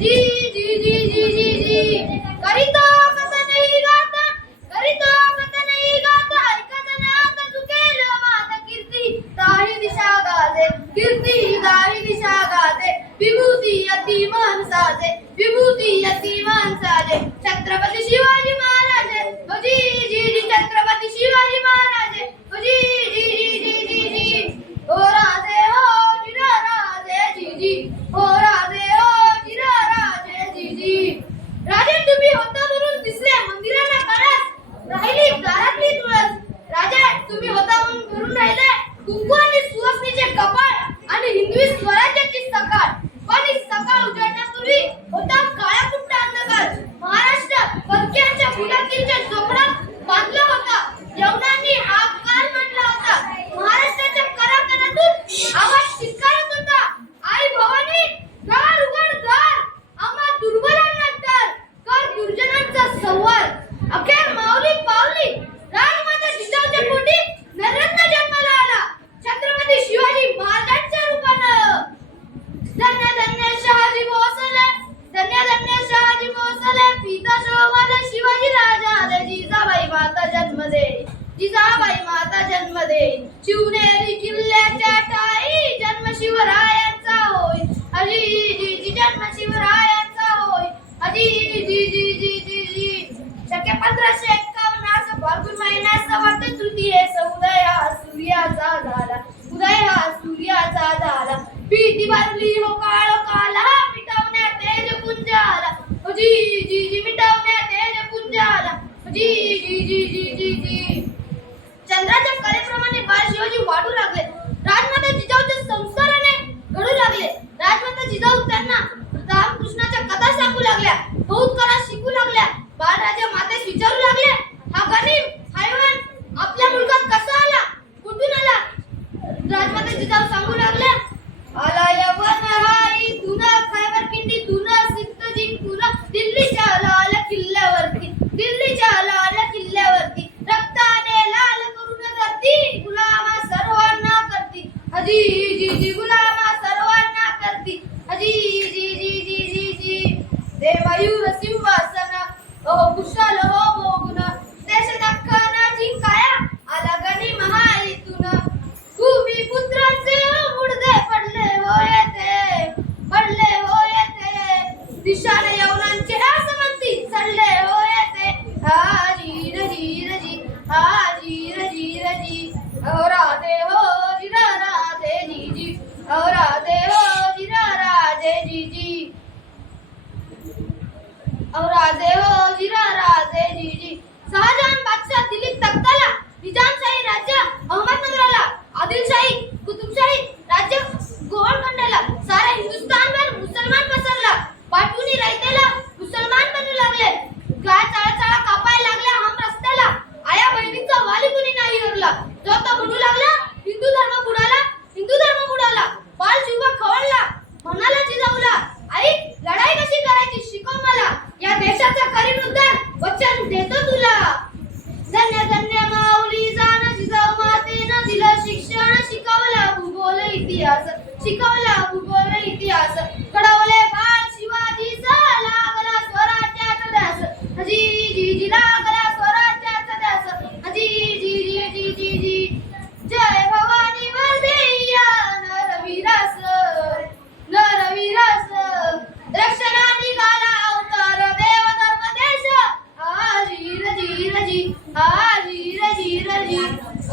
जी जी जी जी जी जी. जी करीतो कथ नाही गात करीतो कथ नाही गात. ऐकत नात चुकेल माता कीर्ती. ताही दिशा गाते कीर्ती ताही दिशा गाजे विभूती यती माणसाचे विभूती यती माणसाचे छत्रपती शिवाजी महाराज हो जी जी जी छत्रपती शिवाजी महाराज. Google. भीती भरली हो काळ काला मिटवण्या तेज पुंजाला ओ जी जी जी मिटवण्या तेज पुंजाला ओ जी जी जी जी जी जी. चंद्राच्या कलेप्रमाणे बाळ शिवाजी वाढू लागले. राजमाता जिजाऊच्या संस्काराने घडू लागले. राजमाता जिजाऊ त्यांना रामकृष्णाच्या कथा सांगू लागल्या. बहुत कला शिकू लागल्या. बाळराजा मातेस विचारू लागले हा गरीब हैवान आपल्या मुलगा कसा आला? कुठून आला? राजमाता जिजाऊ सांगू लागल्या চাই इतिहास शिकवला भूगोल इतिहास घडवले बाळ शिवाजी लागला स्वराज्याचा ध्यास. हजी जी जी लागला स्वराज्याचा ध्यास. हजी जी जी जी जी जी जय भवानी वरदेया नरवीरास नरवीरास. रक्षणा निघाला अवतार देव धर्म देश. आजी रजी रजी आजी रजी रजी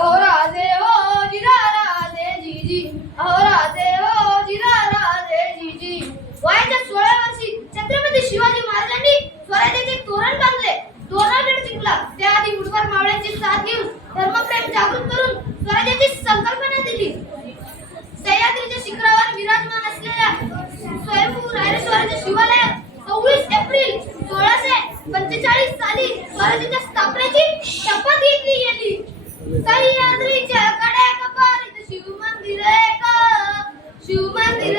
ओ राजे हो जिरा राधे जी जी ओ राधे हो जिरा राधे जी जी वयाच्या सोळा वर्षी छत्रपती शिवाजी महाराजांनी स्वराज्याचे तोरण बांधले तोरणगड जिंकला त्याआधी मुठभर मावळ्यांची साथ घेऊन धर्मप्रेम जागृत करून स्वराज्याची संकल्पना दिली. सह्याद्रीच्या शिखरावर विराजमान असलेल्या स्वयंभू रायरेश्वराच्या शिवालयात सव्वीस एप्रिल सोळाशे पंचेचाळीस साली स्वराज्याच्या स्थापनेची शपथ घेतली गेली. सह्याद्रीच्या कड्या कपारीत शिव मंदिर एक शिव मंदिर